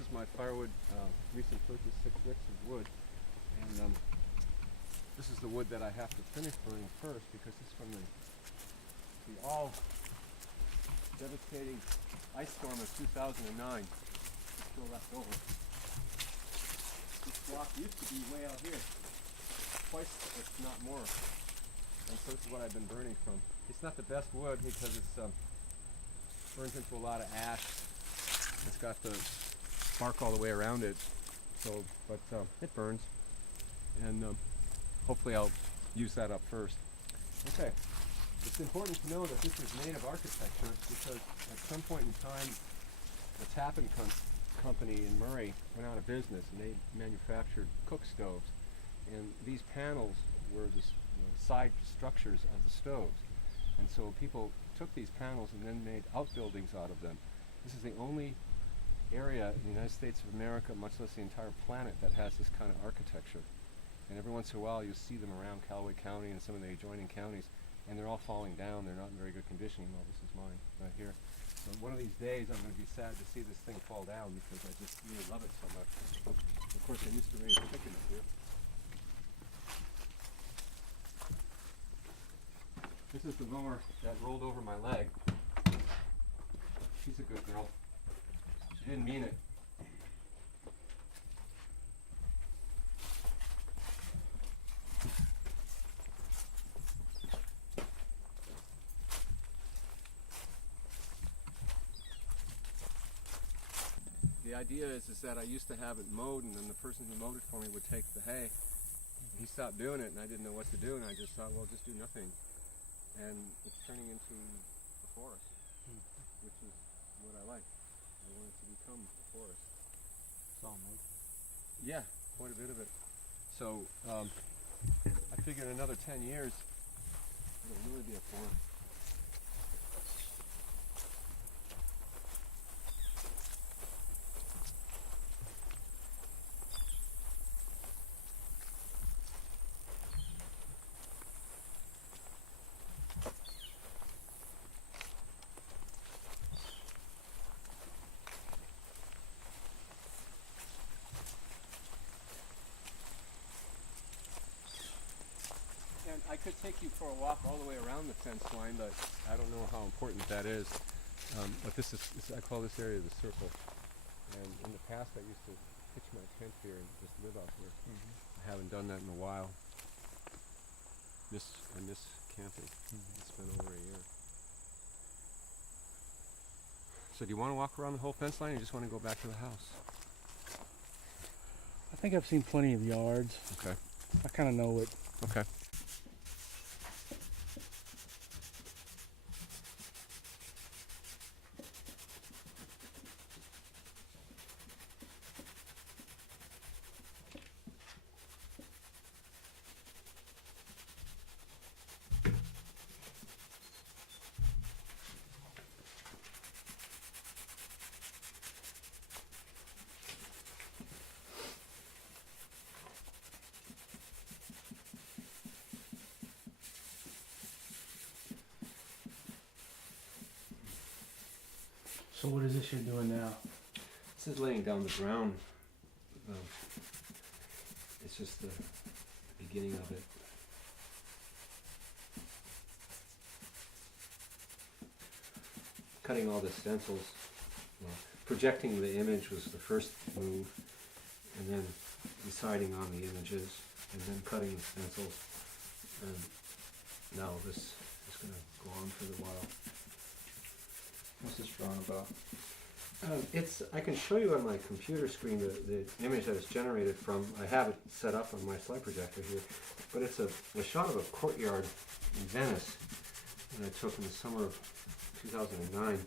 is my firewood, recent purchase, 6 wicks of wood, and this is the wood that I have to finish burning first because it's from the all devastating ice storm of 2009. It's still left over. This block used to be way out here, twice if not more, and so this is what I've been burning from. It's not the best wood because it's burns into a lot of ash. It's got the bark all the way around it, so but it burns, and hopefully I'll use that up first. Okay, it's important to know that this is native architecture because at some point in time the Tappan company in Murray went out of business and they manufactured cook stoves, and these panels were the side structures of the stoves, and so people took these panels and then made outbuildings out of them. This is the only area in the United States of America, much less the entire planet, that has this kind of architecture. And every once in a while you see them around Callaway County and some of the adjoining counties, and they're all falling down. They're not in very good condition. Well, this is mine right here. So one of these days I'm going to be sad to see this thing fall down because I just really love it so much. Of course, I used to raise chickens here. This is the mower that rolled over my leg. She's a good girl. She didn't mean it. The idea is that I used to have it mowed, and then the person who mowed it for me would take the hay. He stopped doing it, and I didn't know what to do, and I just thought, well, just do nothing. And it's turning into a forest, which is what I like. I want it to become a forest. It's all nature. Yeah, quite a bit of it. So I figure in another 10 years, it'll really be a forest. And I could take you for a walk all the way around the fence line, but I don't know how important that is. But this is, I call this area the circle. And in the past I used to pitch my tent here and just live out here. I haven't done that in a while. I miss camping. It's been over a year. So do you want to walk around the whole fence line or you just want to go back to the house? I think I've seen plenty of yards. Okay. I kind of know it. Okay. So what is this you're doing now? This is laying down the ground. It's just the beginning of it. Cutting all the stencils. Well, projecting the image was the first move, and then deciding on the images, and then cutting the stencils. And now this is going to go on for a while. What's this drawing about? I can show you on my computer screen the image that it's generated from. I have it set up on my slide projector here, but it's a shot of a courtyard in Venice that I took in the summer of 2009.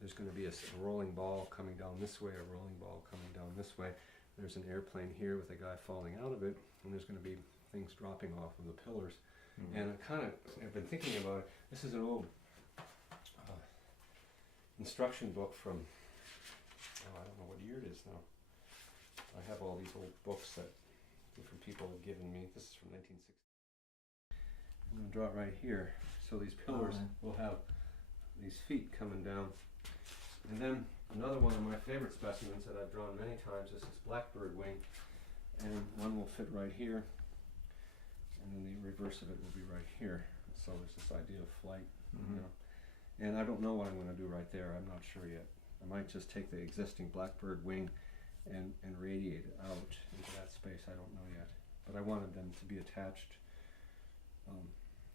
There's going to be a rolling ball coming down this way, a rolling ball coming down this way. There's an airplane here with a guy falling out of it, and there's going to be things dropping off of the pillars. And I've been thinking about it. This is an old instruction book from, I don't know what year it is now. I have all these old books that different people have given me. This is from 1960. I'm going to draw it right here. So these pillars will have these feet coming down. And then another one of my favorite specimens that I've drawn many times is this blackbird wing. And one will fit right here, and then the reverse of it will be right here. So there's this idea of flight, you know. And I don't know what I'm going to do right there. I'm not sure yet. I might just take the existing blackbird wing and radiate it out into that space. I don't know yet. But I wanted them to be attached,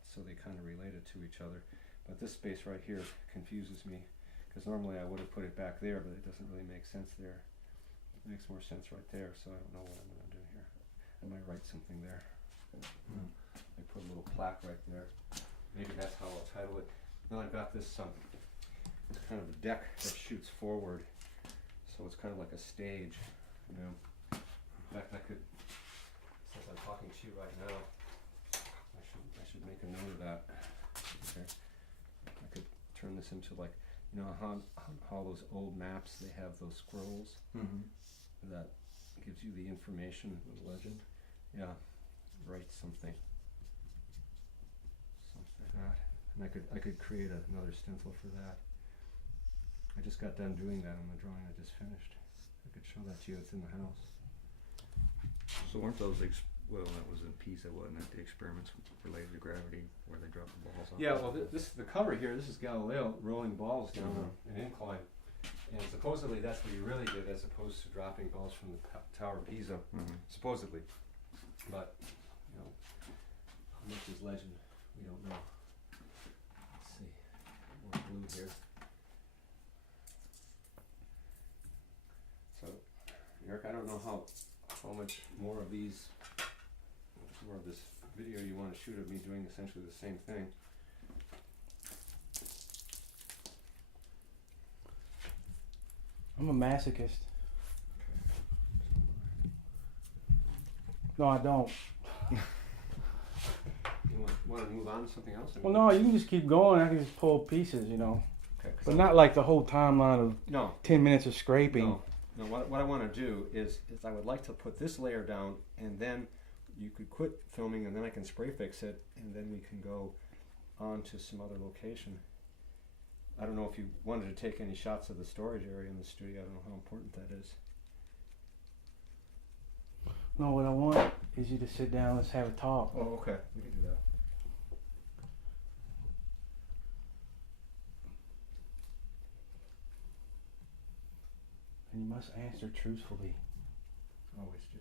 so they kind of related to each other. But this space right here confuses me, because normally I would have put it back there, but it doesn't really make sense there. It makes more sense right there, so I don't know what I'm going to do here. I might write something there. I put a little plaque right there. Maybe that's how I'll title it. Then I've got this it's kind of a deck that shoots forward, so it's kind of like a stage, you know. In fact, I could, since I'm talking to you right now, I should make a note of that. Okay. I could turn this into, like, you know how those old maps, they have those scrolls that gives you the information, the legend. Yeah, write something like that. And I could create another stencil for that. I just got done doing that on the drawing I just finished. I could show that to you. It's in the house. So weren't those, well, that was in Pisa, wasn't it? The experiments related to gravity, where they dropped the balls on. Yeah, well, this the cover here. This is Galileo rolling balls down an incline, and supposedly that's what he really did, as opposed to dropping balls from the Tower of Pisa. Supposedly, but you know, how much is legend? We don't know. Let's see, more blue here. So, Eric, I don't know how much more of this video you want to shoot of me doing essentially the same thing. I'm a masochist. No, I don't. You want to move on to something else? Well, no, you can just keep going. I can just pull pieces, you know. Okay, But not like the whole timeline of no, 10 minutes of scraping. no. What I want to do is I would like to put this layer down, and then you could quit filming, and then I can spray fix it, and then we can go on to some other location. I don't know if you wanted to take any shots of the storage area in the studio. I don't know how important that is. No, what I want is you to sit down. Let's have a talk. Oh, okay. We can do that. And you must answer truthfully. Always do.